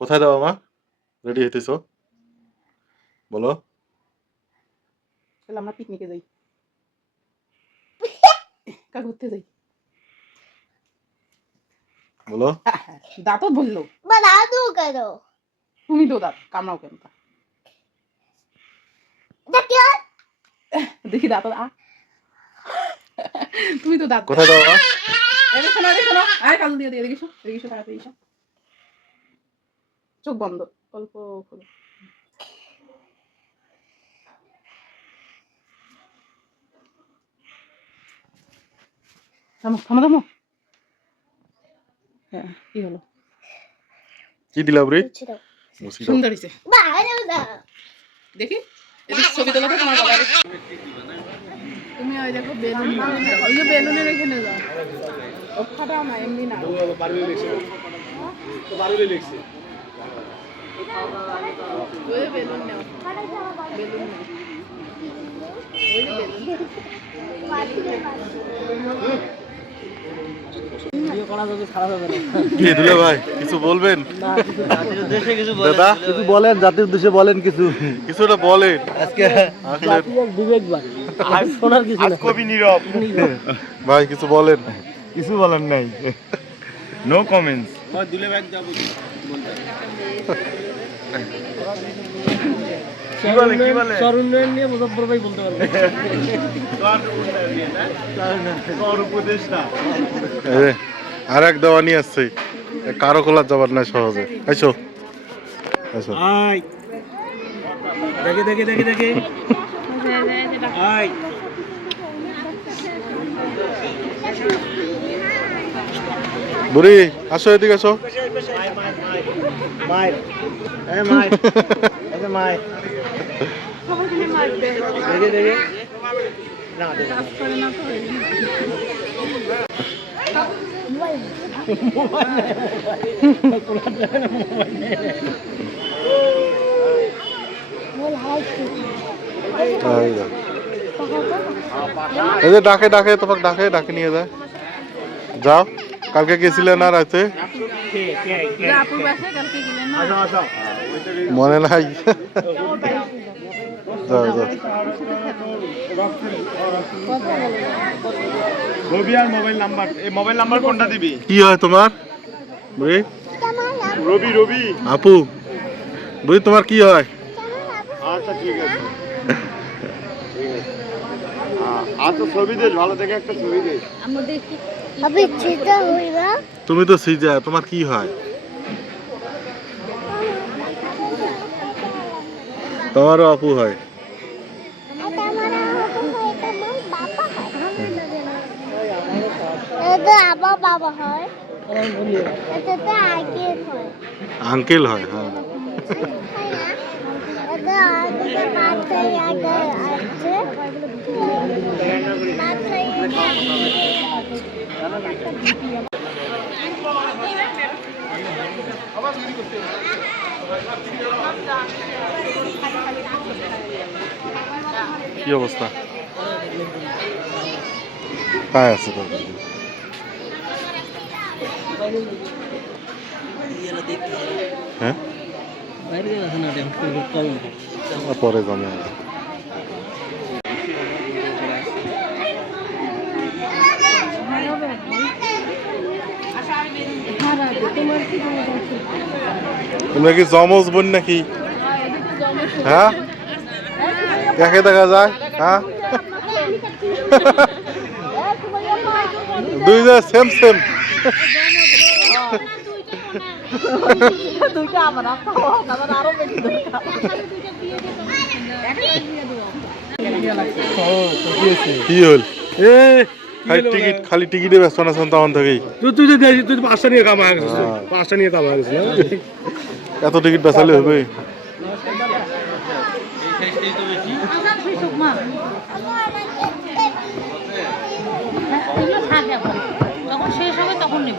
কোথায় দাও মা? রেডি হইতেছ? বলো। তাহলে আমরা পিকনিকে যাই। ঘুরতে যাই। বলো। দাঁতও বলল। তুমি তো দাঁত কামড়াও কেন দেখি দাঁত আ। তুমি তো দাঁত। কোথায় মা? শোনো শোনো কাজল দিয়ে দিয়ে এদিকে শো তাড়াতাড়ি শো চোখ বন্ধ অল্প খোলো থামো থামো থামো। হ্যাঁ কি হলো? কি দিলাম রে দাও। দাও। সুন্দর হয়েছে দেখি। এদিকে ছবি তোলা তো তোমার বাবার তুমি ওই দেখো বেলুন ওই যে বেলুনের এখানে যাও ওখানে না এমনি না। ওই যে বেলুন নাও বেলুন নাও ওই বেলুন। দুলা ভাই কিছু বলবেন? দাদা? কিছু বলেন জাতির উদ্দেশ্যে বলেন কিছু। কিছুটা বলেন। আজকে আসলে বিবেকবান আর শোনার কিছু না কবি নীরব। ভাই কিছু বলেন। কিছু বলেন নাই। নো কমেন্টস নিয়ে এ, আর এক দেওয়ানি আসছে। এ, কারও খোলা যাবার না সহজে। আইসো। আইসো। দেখে দেখে দেখে দেখে। আই বুড়ি আসো এদিকে আসো। ডাকে ডাকে তোমাকে ডাকে ডাকে নিয়ে যায়। যাও। কালকে গেছিলে না রাতে? মনে নাই। মোবাইল নাম্বার এই মোবাইল নাম্বার কোনটা দিবি? কি হয় তোমার? বুড়ি রবি রবি। আপু বুড়ি তোমার কি হয়? আচ্ছা ঠিক আছে। আচ্ছা ছবি দে ভালো থেকে একটা ছবি দে। আমি চিন্তা হইবা তুমি তো সিজা তোমার কি হয়? তোমারও আপু হয়। হয় এটা হয়। আঙ্কেল হয়। হ্যাঁ। কি অবস্থা কায় আছে তো হ্যাঁ বাইরে আছে না পরে জমে তোমরা কি জমজ বোন নাকি? হ্যাঁ? দেখে দেখা যায় হ্যাঁ? দুইটা সেম সেম কি হল? এ খালি টিকিট খালি টিকিটে ব্যস্ত না তখন থেকেই। তুই তুই তুই পাঁচটা নিয়ে কামা গেছিস হ্যাঁ। পাঁচটা নিয়ে কামা গেছিস এত টিকিট বেচালে হবে যখন শেষ হবে তখন নেব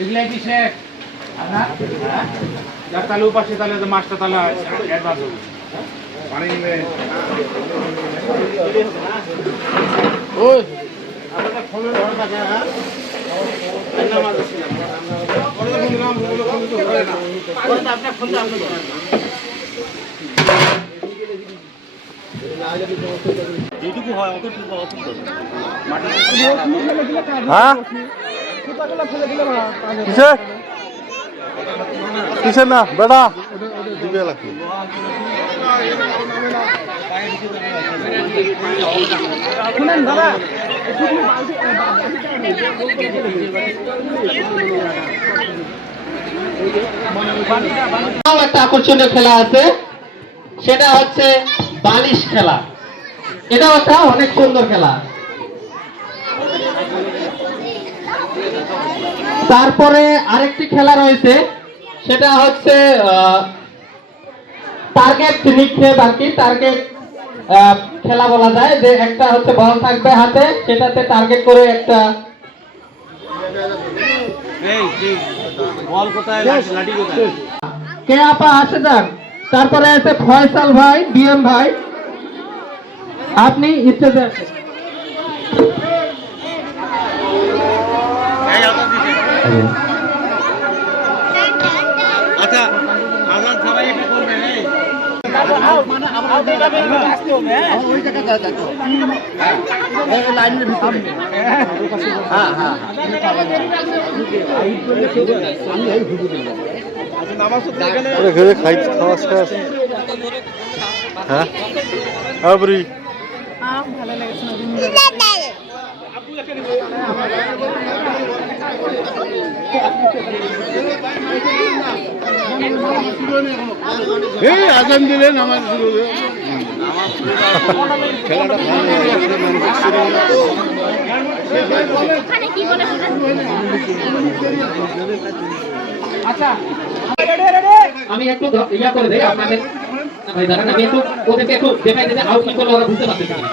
এগুলা কি শেখ আপনার যার তাহলে উপাসে তাহলে তো মাছটা তাহলে অ্যাডভান্স হবে। পানি নিবে। ওই হ্যাঁ? কিসে? কিসে না বেটা? দিবে লাগবে আরও একটা আকর্ষণীয় খেলা আছে সেটা হচ্ছে বালিশ খেলা। এটাও একটা অনেক সুন্দর খেলা। তারপরে আরেকটি খেলা রয়েছে সেটা হচ্ছে টার্গেট নিক্ষেপ আর কি টার্গেট খেলা বলা যায় যে একটা হচ্ছে বল থাকবে হাতে সেটাতে টার্গেট করে একটা বল কোথায় লাঠি কোথায়? কে আপা আসে যান? তারপরে আছে ফয়সাল ভাই বিএম ভাই। আপনি স্টেজে আসেন। আচ্ছা আজাদ সবাই এটা করবে এই। ওরে ঘরে খাই খাওয়া শেষ। হ্যাঁ? আবরি আহ ভালো। এই আজান দিলেন আমার শুরু খেলাটা ভালো আমি একটু ইয়া করে দেই আপনাদের ভাই দাঁড়ান আমি একটু ওদেরকে একটু দেখাই দিতে আউট কি করলে ওরা বুঝতে পারছে কিনা।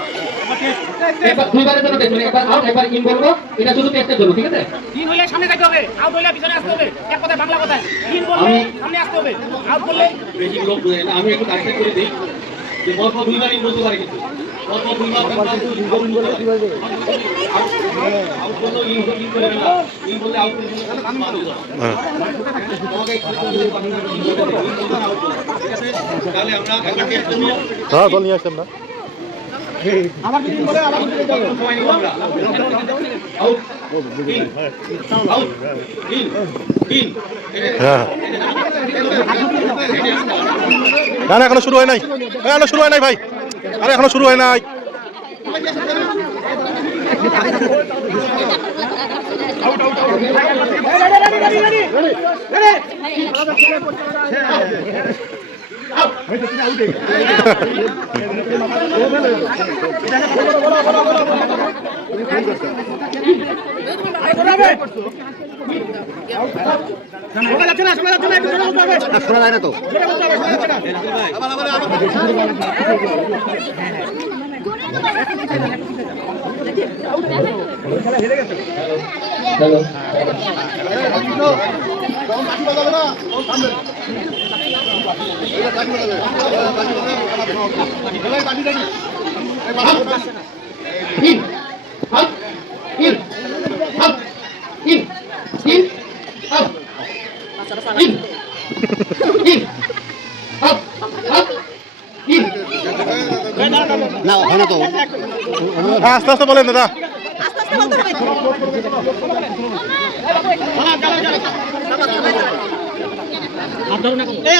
একবার দুইবারের জন্য টেস্ট একবার আউট একবার ইন বলব এটা শুধু টেস্টের জন্য ঠিক আছে? তিন হইলে সামনে যাইতে হবে আউট হইলে পিছনে আসতে হবে এক কথায় বাংলা কথায়। তিন বললে সামনে আসতে হবে আউট করলে বেশি লোক আমি একটু কারেক্ট করে দিই যে পরপর দুইবার ইন বলতে পারে কিন্তু। হ্যাঁ হ্যাঁ বল নিয়ে আসেন না ইন হ্যাঁ। না না, এখনও শুরু হয় নাই। এখনও শুরু হয় নাই ভাই। আরে এখনও শুরু হয় নাই। না শোনা যায় না। তো হ্যালো হ্যাঁ আস্তে আস্তে বলেন দাদা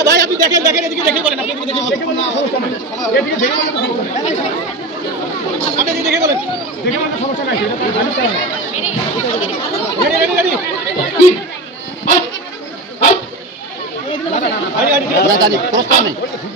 ভাই আপনি দেখেন দেখেন এদিকে দেখে বলেন আপনি এদিকে দেখে দেখে বলেন দেখে বলেন In. Out. Out. In.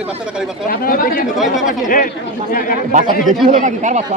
Out. বাচ্চাটি বেশি হলো নাকি কার বাচ্চা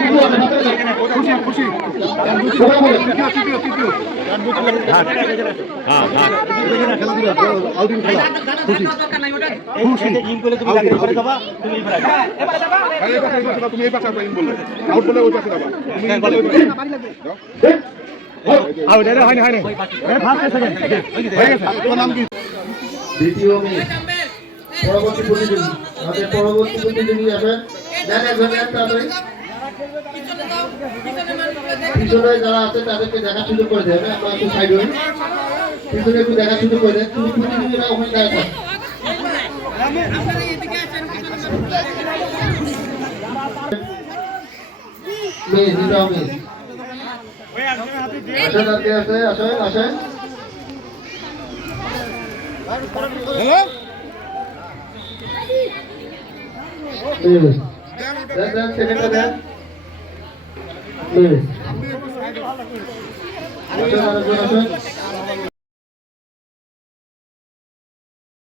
In. Out. Out. In. In. Out. Out. In. In. Out. দ্বিতীয় মেয়ে পরবর্তী প্রতিযোগী পরবর্তী প্রতিযোগী যাবেন দেখা যাবেন তাড়াতাড়ি পিছনে যারা আছে তাদেরকে দেখা সুযোগ করে দেবে আমরা একটু সাইড হই। পিছনে একটু দেখা সুযোগ করে দেন তুমি প্রতিযোগীরা ওখানে দাঁড়িয়ে থাকো মেয়ে দ্বিতীয় আসেন আর কে আছে আসেন আসেন। দেন দেন সেকেন্ডটা দেন। আসেন আরেকজন আসেন।